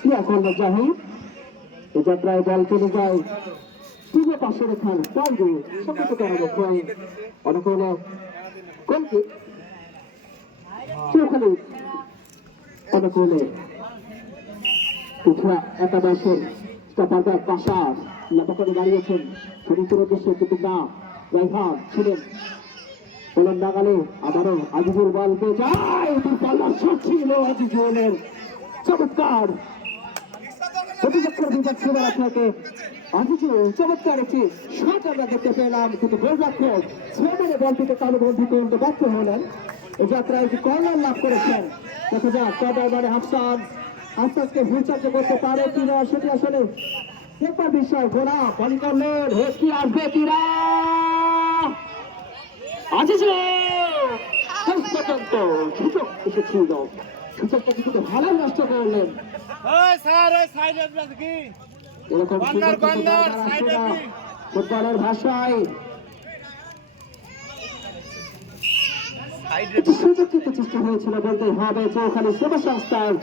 ক্রিয়া করলো জাহিদ। এ যাত্রায় বল চলে যায় পূর্ব পাশে রেখার বল দিয়ে সংগত করা যায় অনুকূলে গোলকি চৌখালি অনুকূলে পুথুয়া একাদশের স্টপার ব্যাক বাসার লম্বা করে দাঁড়িয়েছেন শরীরের উদ্দেশ্যে, কিন্তু না রাইহান ছিলেন বলেন নাগালে আবারও আজিজুল বল পেয়ে যায়। পাল্লার শট ছিল আজিজুলের, চমৎকার প্রতিপক্ষের বিপক্ষ থেকে আজিজুল চমৎকার একটি শট আমরা দেখতে পেলাম, কিন্তু গোলরক্ষক সোমেনের বলটিকে তালুবন্দী করতে ব্যর্থ হলেন। এই যাত্রায় একটি কর্নার লাভ করেছেন। দেখা যাক কর্নার মানে হাফসানকে ভুলচার্য করতে পারে কিনা, সেটি আসলে দেখবার বিষয়। গোলা বলি করলেন, কি আসবে কিনা আজিজুল পর্যন্ত সুযোগ এসেছিল, সুযোগটা কিন্তু ভালো নষ্ট করলেন। এরকম ফুটবলের ভাষায় সুযোগ কিন্তু চেষ্টা হয়েছিল বলতে হবে। চৌখালি সেবা সংস্থার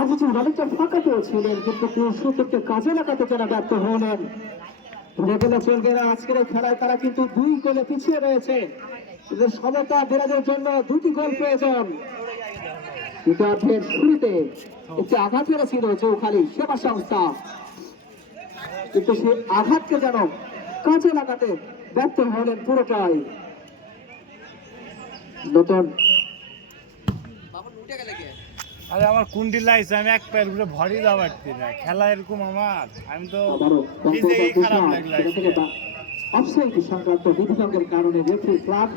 আজিজুল অনেকটা ফাঁকা পেয়েছিলেন, কিন্তু সুযোগকে কাজে লাগাতে যারা ব্যর্থ হলেন। ভুলে গেলে চলবে না, আজকের এই খেলায় তারা কিন্তু 2 গোলে পিছিয়ে রয়েছে। এদের সমতা বিরাজের জন্য 2টি গোল প্রয়োজন। শুরুতে একটি আঘাত করেছিল চৌখালি সেবা সংস্থা, কিন্তু সে আঘাতকে যেন কাজে লাগাতে ব্যর্থ হলেন পুরোটাই। নতুন আরে আমার কুন্ডি লাইছে, আমি এক পায়ের উপরে ভরি দাও পারছি না, খেলা এরকম আমার, আমি তো নিজেই খারাপ লাগলো। অফসাইড সংক্রান্ত বিধিভঙ্গের কারণে রেফারি ক্লাব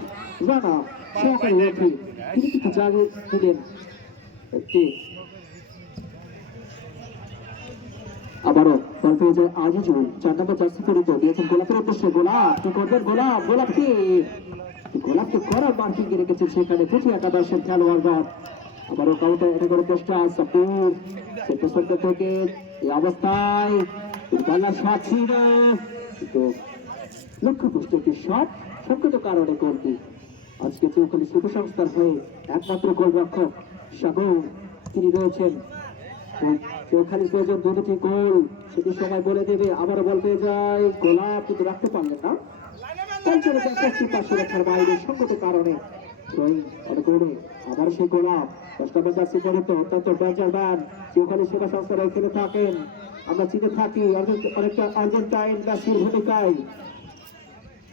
রানা সহকারী রেফারি তিনি কিন্তু জানিয়ে দিলেন একটি আবারও বল পেয়ে যায় আজিজুল। 4 নম্বর জার্সি পরিত দিয়েছেন গোলাপের উদ্দেশ্যে। গোলাপ কি করবেন? গোলাপকে করার মার্কিং রেখেছে সেখানে পুঁথি একাদশের খেলোয়াড়গণ। আবারও কাউন্টার এটা করে চেষ্টা সাপুর থেকে এই অবস্থায় বাংলার শট ছিল, কিন্তু লক্ষ্যপুষ্ট একটি শট সংকট কারণে গোলটি। আজকে চৌখালি শুভ সংস্থার হয়ে একমাত্র গোলরক্ষক সাগর তিনি রয়েছেন। চৌখালি প্রয়োজন 2টি গোল, সেটি সময় বলে দেবে। আবারও বল পেয়ে যায় গোলাপ, কিন্তু রাখতে পারলেন না। সুরক্ষার বাইরে সংকট কারণে আবার সেই গোলাপ 10 নম্বর জার্সি পরিত অত্যন্ত ডেঞ্জার ম্যান চৌখালি সেবা সংস্থার খেলে থাকেন। আমরা চিনে থাকি অনেকটা আর্জেন্টাইন মেসির ভূমিকায়।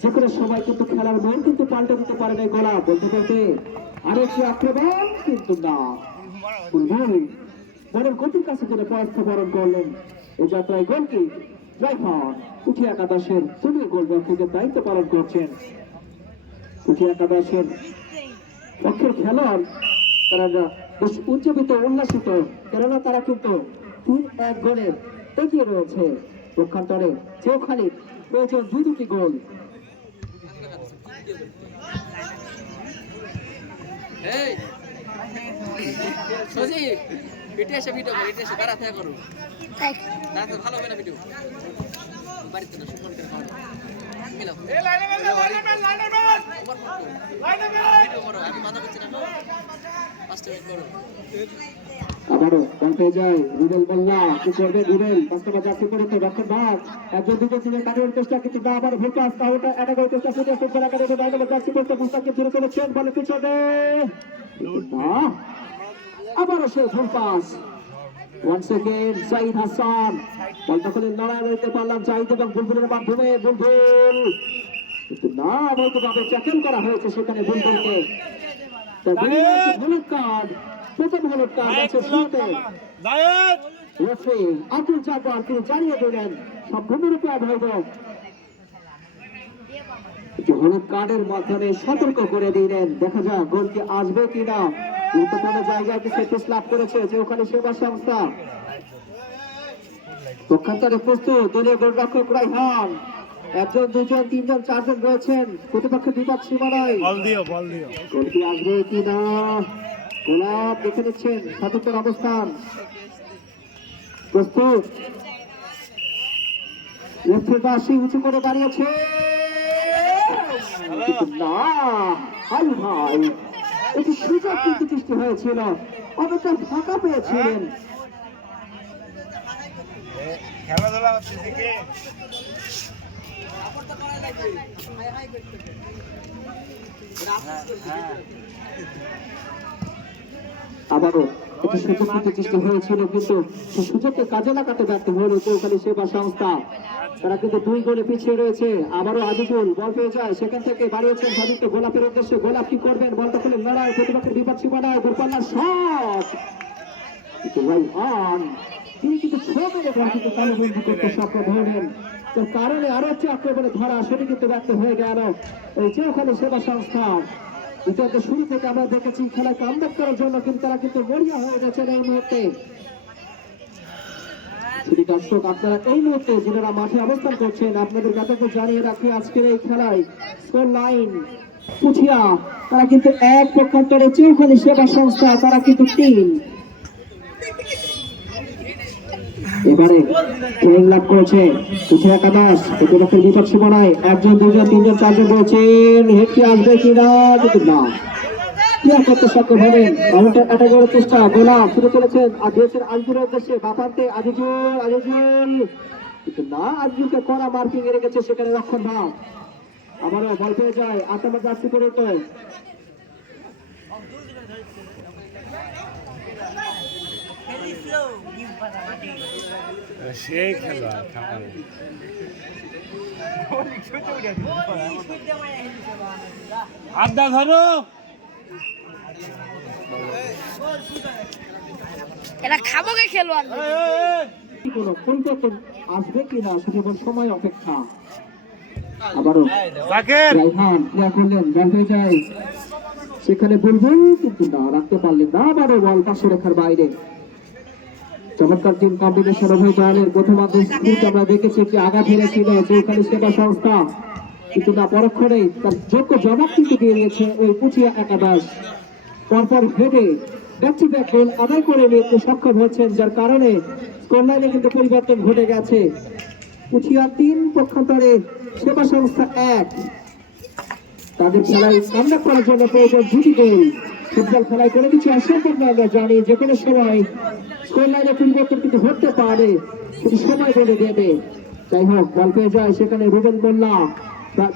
যে কোনো সময় কিন্তু খেলার মন কিন্তু পাল্টে দিতে পারে না গোলাপ। বলতে বলতে আরেকটি আক্রমণ, কিন্তু না, মনের গতির কাছে যেন পরাস্ত বরণ করলেন। এই যাত্রায় গোলকি রাইহান পুঁথি একাদশের তুলে গোলরক্ষকের দায়িত্ব পালন করছেন। পুঁথি একাদশের পক্ষের খেলোয়াড় তারা বেশ উজ্জীবিত উল্লাসিত, কেননা তারা কিন্তু 3-1 গোলে এগিয়ে রয়েছে। পক্ষান্তরে চৌখালি প্রয়োজন 2টি গোল। ভালো হবে না ভিডিও বাড়িতে না সুপন করে খাওয়া আবারও বল পেয়ে যায় রুবেল মোল্লা। কি করবে রুবেল? 5 নম্বর জার্সি পরিত রক্ষণ ভাগ একজন দুজন ছিলেন কাটানোর চেষ্টা, কিন্তু না, আবার ভুল পাস। তাহলে এটা চেষ্টা ফুটে ফুটবল একাডেমি 9 নম্বর জার্সি পরিত মুস্তাককে ধরে চলেছেন, বলে পিছনে আবারও সে ভুল pass. once again Zahid Hasan ball দখলের লড়াই লড়তে পারলাম জাহিদ এবং বুলবুলের মাধ্যমে। বুলবুল, কিন্তু না, বলতে পারবে ট্যাকেল করা হয়েছে সেখানে বুলবুলকে। হলুদ কার্ড, প্রথম হলুদ কার্ড আছে শুরুতে। রেফারি আব্দুল জাব্বার তিনি জানিয়ে দিলেন সম্পূর্ণরূপে অবৈধ। হলুদ কার্ডের মাধ্যমে সতর্ক করে দিলেন। দেখা যাক গোলটি আসবে কিনা। গুরুত্বপূর্ণ জায়গায় কিছু পিস লাভ করেছে যে ওখানে সেবা সংস্থা। পক্ষান্তরে প্রস্তুত দলীয় গোলরক্ষক রাইহান। 1 জন 2 জন 3 জন 4 জন রয়েছেন প্রতিপক্ষের বিপদ সীমানায়। গোলটি আসবে কিনা গোলাপ দেখে নিচ্ছেন সতর্কের অবস্থান। প্রস্তুত, রেফারি বাসি উঁচু করে দাঁড়িয়েছে। না, ভাই একটি সুযোগ কিন্তু সৃষ্টি হয়েছিল, অনেকটা ফাঁকা পেয়েছিলেন। খেলাধুলা হচ্ছে কি আবারও একটি সুযোগ নিতে চেষ্টা হয়েছিল, কিন্তু সেই সুযোগকে কাজে লাগাতে ব্যর্থ হলো চৌখালি সেবা সংস্থা। তারা কিন্তু 2 গোলে পিছিয়ে রয়েছে। আবারও আজিজুল বল পেয়ে যায়, সেখান থেকে বাড়িয়েছেন সাদিত্য গোলাপের উদ্দেশ্যে। গোলাপ কি করবেন, বলটা খুলে লড়াই, প্রতিপক্ষের বিপদ সীমানায় দূরপাল্লার শট, কিন্তু রাইহান তিনি কিন্তু ছো মেরে বল কিন্তু তালুবন্দি করতে সক্ষম হলেন। তার কারণে আরো একটি আক্রমণে ধরা, সেটি কিন্তু ব্যর্থ হয়ে গেল এই চৌখালি সেবা সংস্থা। দ্বিতীয়ত শুরু থেকে আমরা দেখেছি খেলায় কামব্যাক করার জন্য কিন্তু তারা কিন্তু মরিয়া হয়ে গেছেন এই মুহূর্তে। শুধু দর্শক, আপনারা এই মুহূর্তে যারা মাঠে অবস্থান করছেন, আপনাদের কাছে জানিয়ে রাখি আজকের এই খেলায় স্কোর লাইন পুঠিয়া তারা কিন্তু 1 পক্ষান্তরে, চৌখালি সেবা সংস্থা তারা কিন্তু 3। এবারে ট্রেন লাভ করেছে পুঠিয়া একাদশ, প্রতিপক্ষের বিপদ সীমানায় 1 জন 2 জন 3 জন 4 জন রয়েছেন। হেড কি আসবে কিনা, কিন্তু না, ক্লিয়ার করতে সক্ষম হলেন। কাউন্টার অ্যাটাকের চেষ্টা, গোলাপ শুরু করেছেন আর দিয়েছেন আজিজুলের উদ্দেশ্যে, বাপান্তে আজিজুল, কিন্তু না, আজিজুলকে কড়া মার্কিং এ রেখেছে সেখানে রক্ষণ ভাগ। আবারও বল পেয়ে যায় আসামে জার্সি করে তো সেই খেলা আড্ডা ধরো, এরা খাবো কে খেলোয়াড় কোনো পরিবর্তন আসবে কিনা সেটি সময় অপেক্ষা। আবারও রাইহান ক্লিয়ার করলেন, বল হয়ে যায় সেখানে বুলবুল, কিন্তু না, রাখতে পারলেন না। আবারও বল পাশে রেখার বাইরে। চমৎকার টিম কম্বিনেশন উভয় দলের। প্রথমার্ধে আমরা দেখেছি একটি আঘাত হেরেছিল চৌখালি সেবা সংস্থা, কিন্তু না, পরক্ষণেই তার যোগ্য জবাব কিন্তু দিয়ে দিয়েছে ওই পুঠিয়া একাদশ। পরপর হেডে ব্যাক টু ব্যাক গোল আদায় করে নিতে সক্ষম হচ্ছেন, যার কারণে স্কোর লাইনে কিন্তু পরিবর্তন ঘটে গেছে। পুঠিয়া 3 পক্ষান্তরে, সেবা সংস্থা 1। তাদের খেলায় কামব্যাক করার জন্য প্রয়োজন 2টি গোল। ফুটবল খেলায় কোনো কিছু অসম্ভব না, আমরা জানি যে কোনো সময় স্কোর লাইনে পরিবর্তন কিন্তু হতে পারে, সেটি সময় বলে দেবে। যাই হোক, বল পেয়ে যায় সেখানে রুবেল মোল্লা,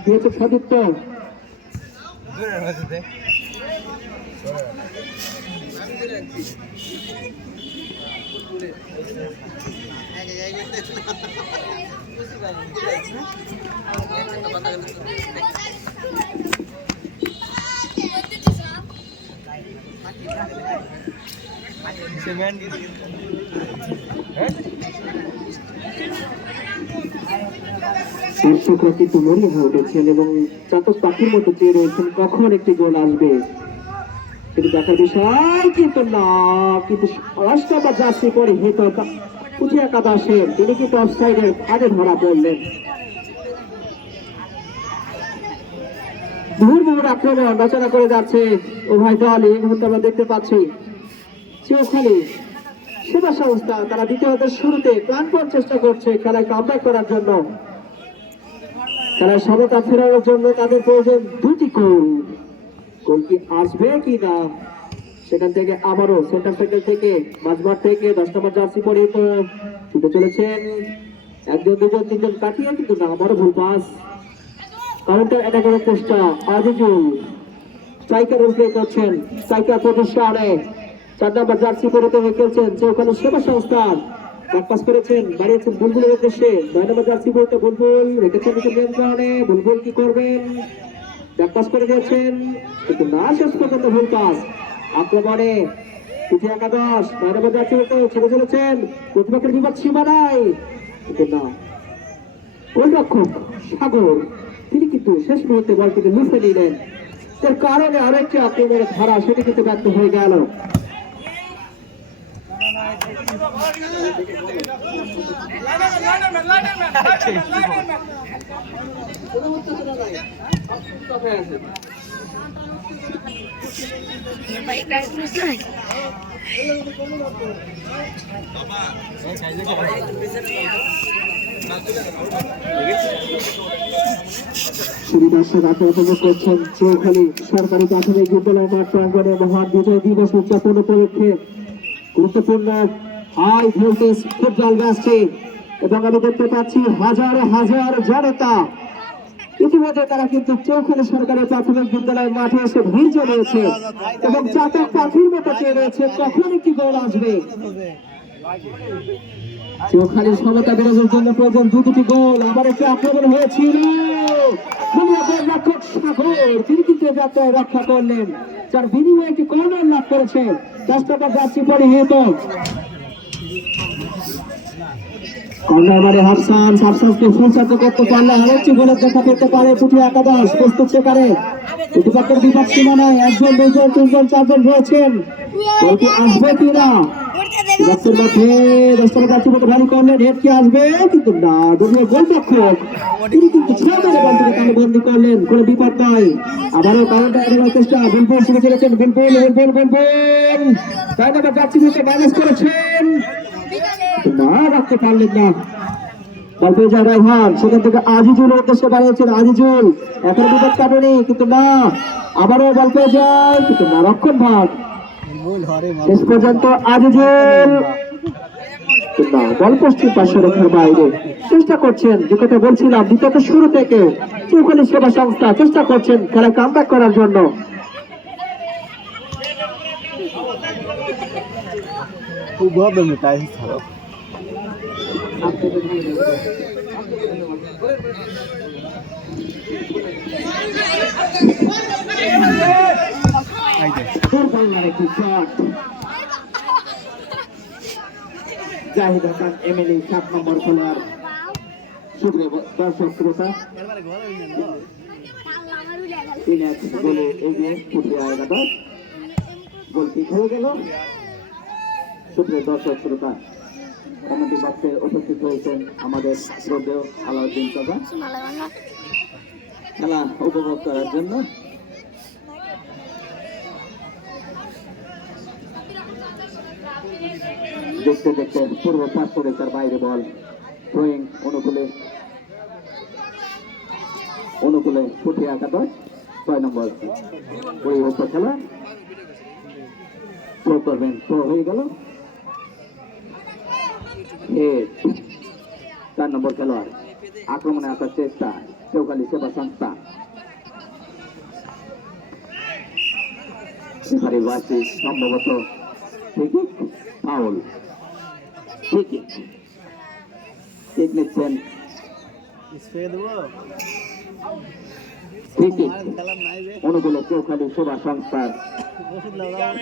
দিয়েছে সাদিত্য, দর্শকরা কিন্তু মরিয়া হয়ে উঠেছেন এবং চাতক পাখির মতো চেয়ে রয়েছেন কখন একটি গোল আসবে, কিন্তু দেখার বিষয়। কিন্তু না, কিন্তু অষ্টম জার্সি পরে হেত পুঠিয়া একাদশের তিনি কিন্তু অফসাইডের ফাঁদে ধরা পড়লেন। মুহুর্মুহুর আক্রমণ রচনা করে যাচ্ছে উভয় দল। এই মুহূর্তে আমরা দেখতে পাচ্ছি চৌখালি সেবা সংস্থা তারা দ্বিতীয়ার্ধের শুরুতে প্রাণপণ চেষ্টা করছে খেলায় কামব্যাক করার জন্য। খেলায় সমতা ফেরানোর জন্য তাদের প্রয়োজন 2টি গোল। গোল কি আসবে কি না, সেখান থেকে আবারও সেন্টার সার্কেল থেকে মাঝমাঠ থেকে 10 নম্বর জার্সি পরে তো ছুটে চলেছেন 1 জন 2 জন 3 জন কাটিয়ে, কিন্তু না, আবারও ভুল পাস। কাউন্টার অ্যাটাকের চেষ্টা, আজিজুল স্ট্রাইকার উল্টে করছেন, স্ট্রাইকার প্রতিষ্ঠানে 4 নম্বর জার্সি পরে তো খেলছেন চৌখালি সেবা সংস্থার। পাস করেছেন, বাড়িয়েছেন বুলবুলের উদ্দেশ্যে, 9 নম্বর জার্সি পরে বুলবুল রেখেছেন নিয়ন্ত্রণে। বুলবুল কি করবেন, পাস করে দিয়েছেন, কিন্তু না, শেষ পর্যন্ত ভুল পাস। আক্রমণে পুঠিয়া একাদশ 9 নম্বর জার্সি পরে ছেড়ে চলেছেন, প্রতিপক্ষের বিপদ সীমানায়, কিন্তু না, গোলরক্ষক সাগর তিনি কিন্তু শেষ মুহূর্তে বল কিন্তু লুফে নিলেন। তার কারণে আরেকটি আক্রমণের ধারা সেটি কিন্তু ব্যর্থ হয়ে গেল। দর্শক আপনারা উপভোগ করছেন চৌখালি সরকারি প্রাথমিক বিদ্যালয় মাঠ প্রাঙ্গণে মহান বিজয় দিবস উদযাপন উপলক্ষে গুরুত্বপূর্ণ হাই ভোল্টেজ ফুটবল ম্যাচটি এবং আমি দেখতে পাচ্ছি হাজার হাজার জনতা ইতিমধ্যে তারা কিন্তু চৌখালী সরকারি প্রাথমিক বিদ্যালয়ের মাঠে এসে ভিড় জমিয়েছে এবং চাতক পাখির মতো চেয়ে রয়েছে কখন একটি গোল আসবে। চৌখালীর সমতা বিরাজের জন্য প্রয়োজন দুটি গোল। আবার একটি আক্রমণ হয়েছিল, রক্ষক সাগর তিনি কিন্তু যাত্রায় রক্ষা করলেন, যার বিনিময়ে একটি কর্নার লাভ করেছে 10 টাকা জার্সি পরিহিত। কর্নার মানে হাফসানকে ফুলচার্জ করতে পারলে আরেকটি গোলের দেখা পেতে পারে পুঠিয়া একাদশ। প্রস্তুত সেখানে প্রতিপক্ষের বিপক্ষ সীমানায় 1 জন 2 জন 3 জন 4 জন রয়েছেন, বলটি আসবে কিনা বিপক্ষের মাঠে 10 টাকা জার্সি মতো ভারী করলেন, হেড কি আসবে কিন্তু না, দলীয় গোলরক্ষক তিনি কিন্তু 6 মেরে বলটিকে তাহলে বন্দি করলেন, কোনো বিপদ নয়। আবারও কাউন্টার করার চেষ্টা, বিলপুল শুরু করেছেন, বিলপুল 6 টাকা জার্সি মতো ম্যানেজ করেছেন, না রাখতে পারলেন না। বল পেয়ে যায় রায়হান, সেখান থেকে আজিজুলের উদ্দেশ্যে বাড়িয়েছেন, আজিজুল এখন বিপদ কাটেনি কিন্তু না, আবারও বল পেয়ে যায় কিন্তু না, রক্ষণ ভাগ শেষ পর্যন্ত আজিজুল না, বল পশ্চিম পাশে রেখার বাইরে। চেষ্টা করছেন, যে কথা বলছিলাম দ্বিতীয়ত শুরু থেকে চৌখালী সেবা সংস্থা চেষ্টা করছেন খেলা কামব্যাক করার জন্য। জাহিদ হাসান এমএলএ 7 নম্বর খেলোয়াড়। সুপ্রিয় দর্শক শ্রোতা, 3-1 গোলে এগিয়ে পুঠিয়া একাদশ, গোল ঠিক হয়ে গেল। সুপ্রিয় দর্শক শ্রোতা, কমিটি বক্সে উপস্থিত হয়েছেন আমাদের শ্রদ্ধেয় আলাউদ্দিন চাচা খেলা উপভোগ করার জন্য। দেখতে দেখতে পূর্ব পার্শ্ব রেখার বাইরে বল থ্রোয়িং অনুকূলে পুঠিয়া একাদশ 6 নম্বর পরিবর্ত খেলা থ্রো করবেন, থ্রো হয়ে গেল। 4 নম্বর খেলোয়াড় আক্রমণে আসার চেষ্টা চৌখালী সেবা সংস্থা, সেখানে বাসি সম্ভবত ঠিকই ফাউল, ঠিকই ঠিক নিচ্ছেন, ঠিকই অনুকূলে চৌখালী সেবা সংস্থার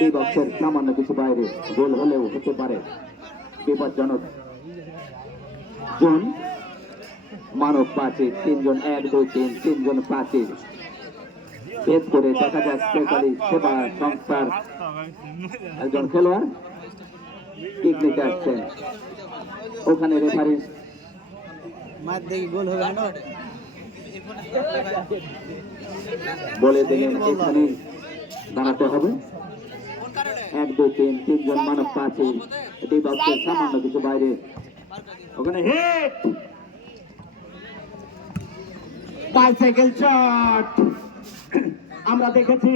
এই বক্সের সামান্য কিছু বাইরে গোল হলেও হতে পারে বিপজ্জনক জোন। মানব প্রাচীর 3 জন 1 2 3 3 জন প্রাচীর ভেদ করে দেখা যায় চৌখালী সেবা সংস্থার একজন খেলোয়াড় কিক নিতে আসছেন, ওখানে রেফারি বলে দিলেন এখানে দাঁড়াতে হবে। 1 2 3 3 জন মানব প্রাচীর এই বক্সের সামান্য কিছু বাইরে, ওখানে হিট বাইসাইকেল শট আমরা দেখেছি,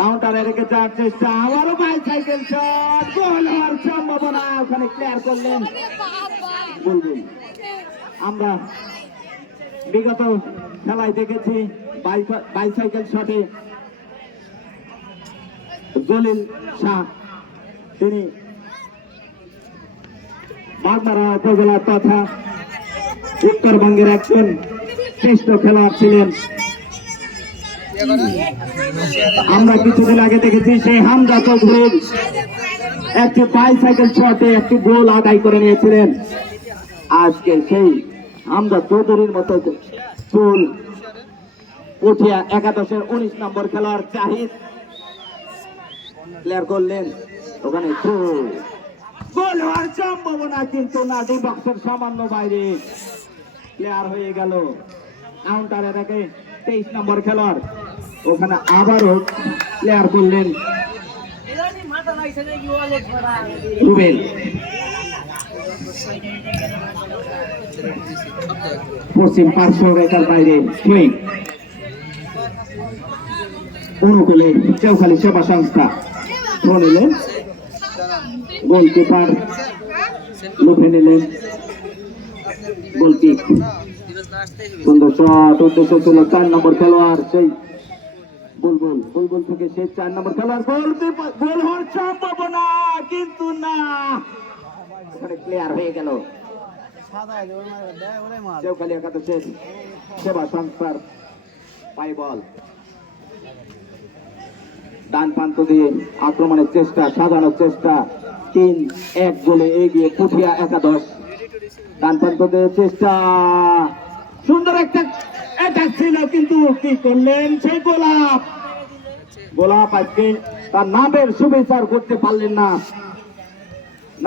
কাউন্টারে রেখে যাওয়ার চেষ্টা, আবারও বাইসাইকেল শট, গোল হওয়ার সম্ভাবনা, ওখানে ক্লিয়ার করলেন বুলবুল। আমরা বিগত খেলায় দেখেছি বাইসাইকেল শটে জলিল শাহ তিনি বাগমারা উপজেলা তথা উত্তরবঙ্গের একজন শ্রেষ্ঠ খেলোয়াড় ছিলেন। আমরা কিছুদিন আগে দেখেছি সেই হামজা চৌধুরী একটি বাইসাইকেল শটে একটি গোল আদায় করে নিয়েছিলেন। আজকে সেই হামজা চৌধুরীর মতো গোল পুঠিয়া একাদশের 19 নম্বর খেলোয়াড় জাহিদ ক্লিয়ার করলেন, ওখানে গোল হওয়ার সম্ভাবনা কিন্তু না, ডি বক্সের সামান্য বাইরে ক্লিয়ার হয়ে গেল। কাউন্টারে রেখে 23 নম্বর খেলোয়াড় ওখানে আবারও ক্লিয়ার করলেন রুবেল। পশ্চিম পার্শ্ব রেখার বাইরে সুইং অনুকূলে চৌখালী সেবা সংস্থা নিলেন গোলকিপার লুফে নিলেন গোলকিক। ফিরোজ না আসতেই হবে। সুন্দর শট, উদ্দেশ্য ছিল 4 নম্বর খেলোয়াড় সেই বুলবুল। বুলবুল থেকে সেই 4 নম্বর খেলোয়াড় গোল হওয়ার সম্ভাবনা, কিন্তু না, এখানে ক্লিয়ার হয়ে গেল। চৌখালি একাদশের সেবা সংস্থার পাই বল। ডান প্রান্ত দিয়ে আক্রমণের চেষ্টা, সাজানোর চেষ্টা, 3-1 গোলে এগিয়ে পুঠিয়া একাদশ। ডান প্রান্ত দিয়ে চেষ্টা, সুন্দর একটা অ্যাটাক ছিল, কিন্তু কি করলেন সেই গোলাপ। গোলাপ আজকে তার নামের সুবিচার করতে পারলেন না,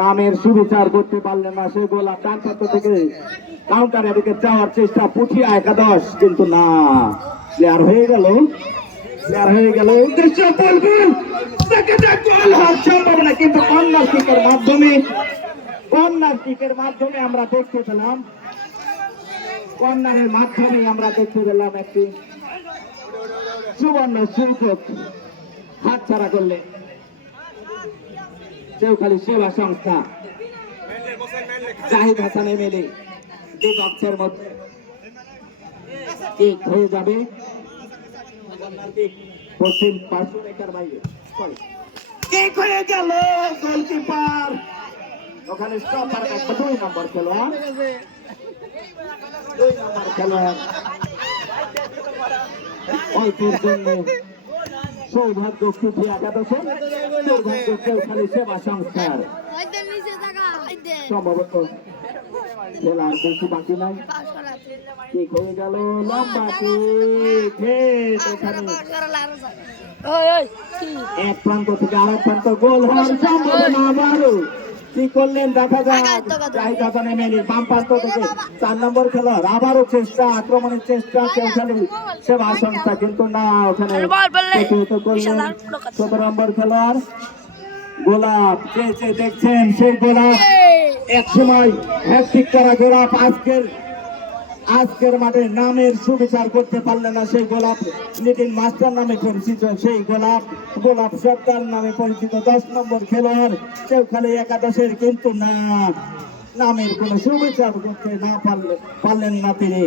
নামের সুবিচার করতে পারলেন না। সেই গোলাপ ডান প্রান্ত থেকে কাউন্টার এদিকে যাওয়ার চেষ্টা পুঠিয়া একাদশ, কিন্তু না, প্লেয়ার হয়ে গেল, প্লেয়ার হয়ে গেল। উদ্দেশ্য বুলবুল, সেকেন্ডে গোল হওয়ার সম্ভাবনা, কিন্তু কর্নার কিকের মাধ্যমে, কর্নার কিকের মাধ্যমে আমরা দেখতে পেলাম, কর্নারের মাধ্যমে আমরা দেখতে পেলাম একটি সুবর্ণ সুযোগ হাতছাড়া করলে চৌখালি সেবা সংস্থা। জাহিদ হাসান এমএলএ দুই বক্সের মধ্যে কিক হয়ে যাবে, পশ্চিম পার্শ্ব রেখার বাইরে কিক হয়ে গেল। গোলকিপার ওখানে স্টপার, 2 নম্বর খেলোয়াড়, 2 নম্বর খেলোয়াড় অল্পের জন্য সৌভাগ্য পুঠিয়া একাদশে, দুর্ভাগ্য চৌখালি সেবা সংস্থার। সম্ভবত খেলার বেশি বাকি নাই, ঠিক হয়ে গেল, লম্বা কিক, এখানে এক প্রান্ত থেকে আরেক প্রান্ত গোল হওয়ার সম্ভাবনা। আবারও কি করলেন দেখা যাক, জাহিদ হাসান এমএলএ বাম প্রান্ত থেকে 4 নম্বর খেলোয়াড়, আবারও চেষ্টা, আক্রমণের চেষ্টা চৌখালি সেবা সংস্থা, কিন্তু না, ওখানে করলেন 17 নম্বর খেলোয়াড় গোলাপ। চেয়েছে দেখছেন সেই গোলাপ, এক সময় হ্যাট্রিক করা গোলাপ আজকের মাঠে নামের সুবিচার করতে পারলেন না। সেই গোলাপ নিতিন মাস্টার নামে পরিচিত, সেই গোলাপ সর্দার নামে পরিচিত 10 নম্বর খেলোয়াড় চৌখালি একাদশের, কিন্তু না, নামের কোন সুবিচার করতে না পারলেন না তিনি।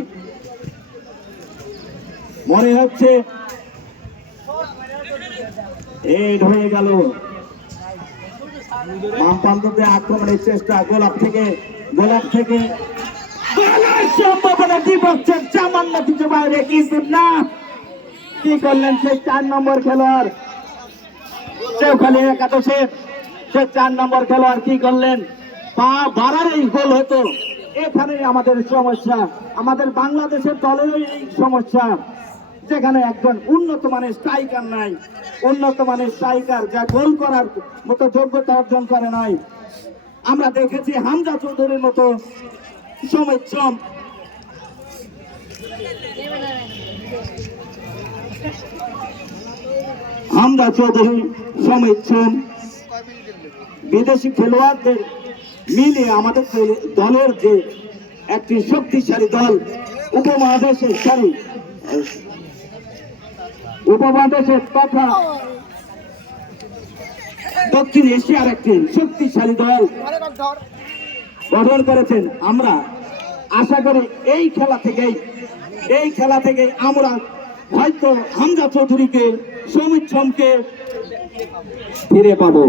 মনে হচ্ছে হেড হয়ে গেল। বাম প্রান্ততে আক্রমণের চেষ্টা, গোলাপ থেকে গোলের সম্ভাবনা দ্বিপক্ষের সামান্য কিছু বাইরে, কিন্তু না, কি করলেন সেই 4 নম্বর খেলোয়াড় চৌখালি একাদশে, সে 4 নম্বর খেলোয়াড় কি করলেন, পা বাড়ারেই গোল হতো। এখানেই আমাদের সমস্যা, আমাদের বাংলাদেশের দলেরই এই সমস্যা, যেখানে একজন উন্নত মানের স্ট্রাইকার নাই, উন্নত মানের স্ট্রাইকার যা গোল করার মতো যোগ্যতা অর্জন করে নাই। আমরা দেখেছি হামজা চৌধুরীর মতো সক্ষম হামজা চৌধুরী সক্ষম বিদেশি খেলোয়াড়দের মিলিয়ে আমাদের দলের যে একটি শক্তিশালী দল, উপমহাদেশের তথা দক্ষিণ এশিয়ার একটি শক্তিশালী দল গঠন করেছেন। আমরা আশা করি এই খেলা থেকেই আমরা হয়তো হামজা চৌধুরীকে, সমিতকে ফিরে পাবো,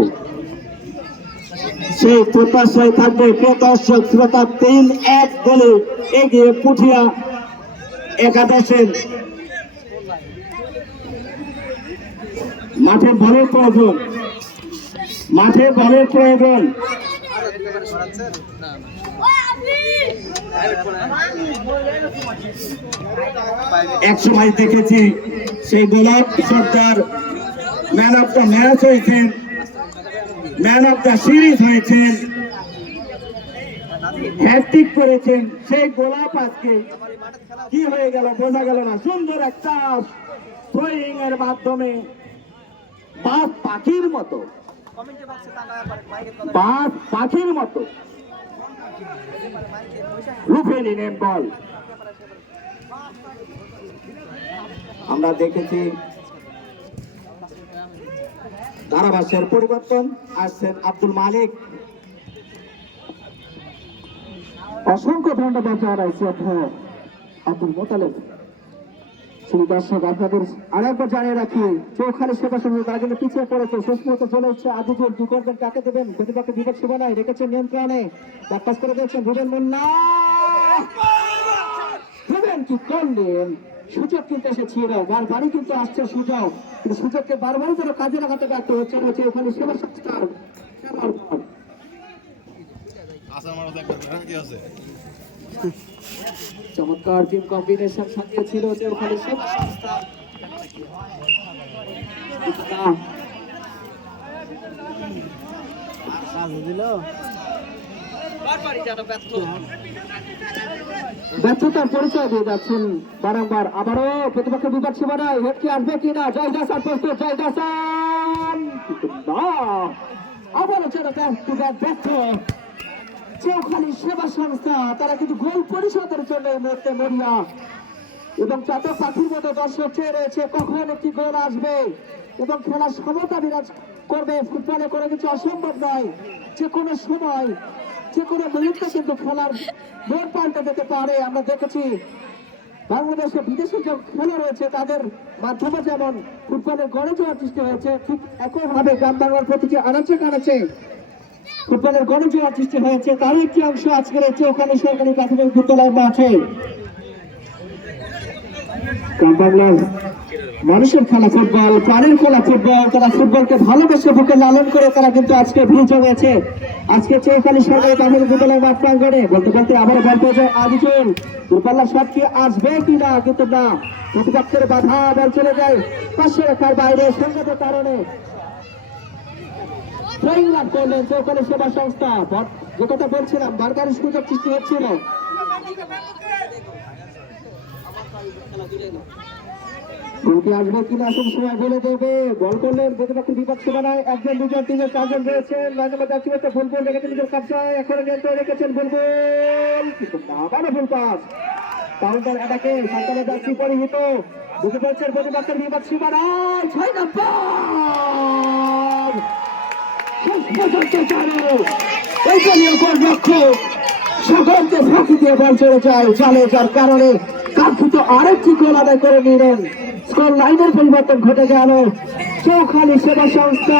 সেই প্রত্যাশায় থাকবে। প্রদর্শক শ্রোতা 3-1 গোলে এগিয়ে পুঠিয়া একাদশের। মাঠে বলের প্রয়োজন, এক সময় দেখেছি সেই গোলাপ সর্দার ম্যান অফ দ্য ম্যাচ হয়েছেন, ম্যান অফ দ্য সিরিজ হয়েছেন, হ্যাট্রিক করেছেন। সেই গোলাপ আজকে কি হয়ে গেল বোঝা গেল না। সুন্দর একটা থ্রোয়িং এর মাধ্যমে বাজ পাখির মতো রুফে নিলেন বল। আমরা দেখেছি ধারাভাষ্যের পরিবর্তন, আসছেন আব্দুল মালিক। অসংখ্য ধন্যবাদ জানাই শ্রদ্ধেয় আব্দুল মোতালেব। শুধু দর্শক আপনাদের আরেকবার জানিয়ে রাখি, চৌখালি সেবা সমিতি তারা কিন্তু পিছিয়ে পড়েছে। শেষ মুহূর্তে চলে হচ্ছে আজিজুল, কি করবেন, কাকে দেবেন, প্রতিপক্ষে বিপদ সীমানায় রেখেছেন নিয়ন্ত্রণে, ব্যাকপাস করে দিয়েছেন রুবেন মোল্লা। রুবেন কি করলেন, সুযোগ কিন্তু এসেছিল, বারবারই কিন্তু আসছে সুযোগ, কিন্তু সুযোগকে বারবারই যেন কাজে লাগাতে ব্যর্থ হচ্ছে ওখানে সেবা সংস্থার খেলার পর। চমৎকার টিম কম্বিনেশন সাজিয়েছিল যে ওখানে সেবা সংস্থা। বারবারই যেন ব্যর্থ। ব্যর্থতার পরিচয় দিয়ে যাচ্ছেন বারংবার। আবারও প্রতিপক্ষের বিপদ সীমানায় হেড কি আসবে কিনা, জয় দাসান প্রস্তুত, জয় দাসান আবারও যেন ব্যর্থ চৌখালি সেবা সংস্থা। তারা কিন্তু গোল পরিশোধের জন্য এই মুহূর্তে মরিয়া এবং চাতক পাখির মতো দর্শক চেয়ে রয়েছে কখন একটি গোল আসবে এবং খেলার সমতা বিরাজ করবে। ফুটবলে কোনো কিছু অসম্ভব নয়, যে কোনো সময় যে কোনো মুহূর্তে কিন্তু খেলার মোড় পাল্টে যেতে পারে। আমরা দেখেছি বাংলাদেশে বিদেশে যে খেলা রয়েছে তাদের মাধ্যমে যেমন ফুটবলের গড়ে যাওয়ার সৃষ্টি হয়েছে, ঠিক একইভাবে গ্রাম বাংলার প্রতিটি আনাচে কানাচে ফুটবলের গড়ে যাওয়ার সৃষ্টি হয়েছে। তারই একটি অংশ আজকের এই চৌখালি সরকারি প্রাথমিক বিদ্যালয়ের মাঠে। গ্রাম বাংলার মানুষের খেলা ফুটবল, প্রাণের খেলা ফুটবল, তারা ফুটবলকে ভালোবেসে বুকে লালন করে তারা কিন্তু আজকে ভিড় জমেছে আজকে চৌখালি সরকারি প্রাথমিক বিদ্যালয়ের মাঠ প্রাঙ্গণে। বলতে বলতে আবারও বল পেয়ে যায় আজিজুল, দূরপাল্লার শট কি আসবে কিনা, কিন্তু না, প্রতিপক্ষের বাধা, বল চলে যায় পাশে রাখার বাইরে সংঘাতের কারণে। লাভ করলেন চৌখালি সেবা সংস্থা। যে কথা বলছিলাম, বারবার সুযোগ সৃষ্টি হচ্ছিল। গোলটি আসবে কিনা আসলে সময় বলে দেবে। বল করলেন প্রতিপক্ষের বিপদ সীমানায়, একজন, দুজন, তিনজন, চারজন রয়েছেন লাইন নম্বর যাচ্ছি হচ্ছে বুলবুল রেখেছেন নিজের কাবজায়, এখন নিয়ন্ত্রণ রেখেছেন বুলবুল, কিন্তু আবারও ফুল পাস কাউন্টার অ্যাটাকে সন্তানে যাচ্ছি পরিহিত বুঝতে পারছেন প্রতিপক্ষের বিপদ সীমানায় 6 নম্বর শেষ পর্যন্ত চালু ঐক্যনীয় গোলরক্ষক সকলকে ফাঁকি দিয়ে বল চলে যায় জালে, যার কারণে কাঙ্ক্ষিত আরেকটি গোল আদায় করে নিলেন। স্কোর লাইনের পরিবর্তন ঘটে গেল। চৌখালি সেবা সংস্থা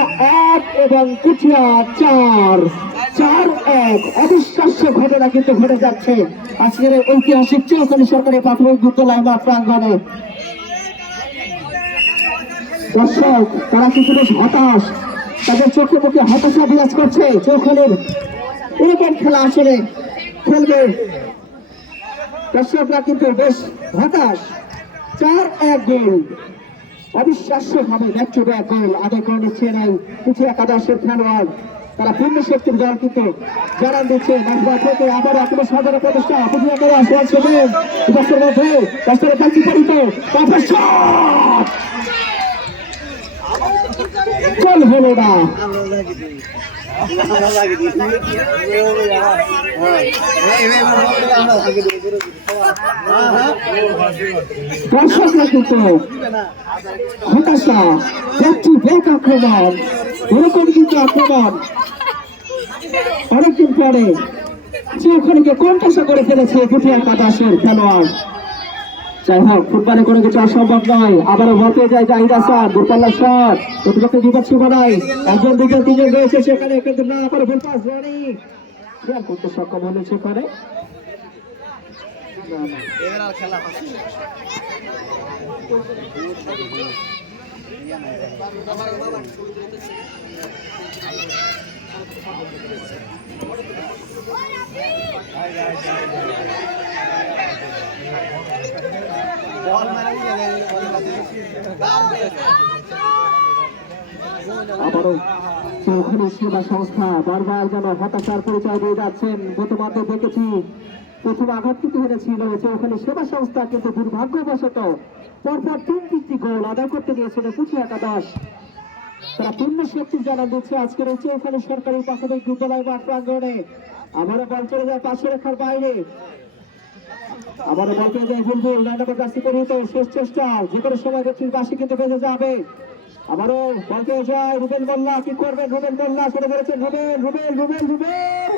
1 এবং কুঠিয়া 4-1। অবিশ্বাস্য ঘটনা কিন্তু ঘটে যাচ্ছে আজকের ঐতিহাসিক চৌখালি সরকারি প্রাথমিক বিদ্যালয় মাঠ প্রাঙ্গণে। দর্শক তারা কিন্তু বেশ হতাশ, তাদের চোখে মুখে হতাশা বিরাজ করছে। চৌখালির এরকম খেলা আসলে খেলবে, দর্শকরা কিন্তু বেশ হতাশ। 4-1 গোল, অবিশ্বাস্য ভাবে ব্যাক টু ব্যাক গোল আদায় করে নিচ্ছে নাই কিছু একাদশের খেলোয়াড়। তারা পূর্ণ শক্তির দল কিন্তু জানান দিচ্ছে মাঝবাগ থেকে আবার আক্রমণ সাজানো প্রতিষ্ঠা অপেক্ষা করে আসবার সময় দশের মধ্যে দশের কাছে পরিত গোল হলো না। দর্শকরা কিন্তু হতাশা, ব্যাক টু ব্যাক আক্রমণ, এরকম কিন্তু আক্রমণ অনেকদিন পরে চৌখালিকে কণ্ঠাসা করে ফেলেছে কুঠিয়া একাদশের খেলোয়াড়। যাই হোক, ফুটবলে কোনো কিছু অসম্ভব নয়। আবারও বল পেয়ে যায় জাহিদ হাসান, দূরপাল্লার শট, প্রতিপক্ষের বিপদ সীমানায় একজন, দুজন, তিনজন রয়েছে সেখানে, কিন্তু না, আবার ভুল পাস রানি খেয়াল করতে সক্ষম হলেন সেখানে। আবারও চৌখালি সেবা সংস্থা বারবার যেন হতাশার পরিচয় দিয়ে যাচ্ছেন। গতমাত্র দেখেছি প্রথম আঘাত কিন্তু হেরেছিল চৌখালি সেবা সংস্থা, কিন্তু দুর্ভাগ্যবশত পরপর 3টি গোল আদায় করতে গিয়েছিল কুঠিয়া একাদশ। তারা পূর্ণ শক্তি জানান দিচ্ছে আজকের এই চৌখালি সরকারি প্রাথমিক বিদ্যালয় মাঠ প্রাঙ্গণে। আবারও বল চলে যায় পাশে রেখার বাইরে, আবারও বল পেয়ে যায় বুলবুল, রাস্তি পরিহিত, শেষ চেষ্টা, যে কোনো সময় দেখছিস বাসি কিন্তু বেঁধে যাবে। আবারও বল পেয়ে যায় রুবেল মোল্লা, কি করবেন রুবেল মোল্লা, সরে বেড়েছেন রুবেল, রুবেল, রুবেল, রুবেল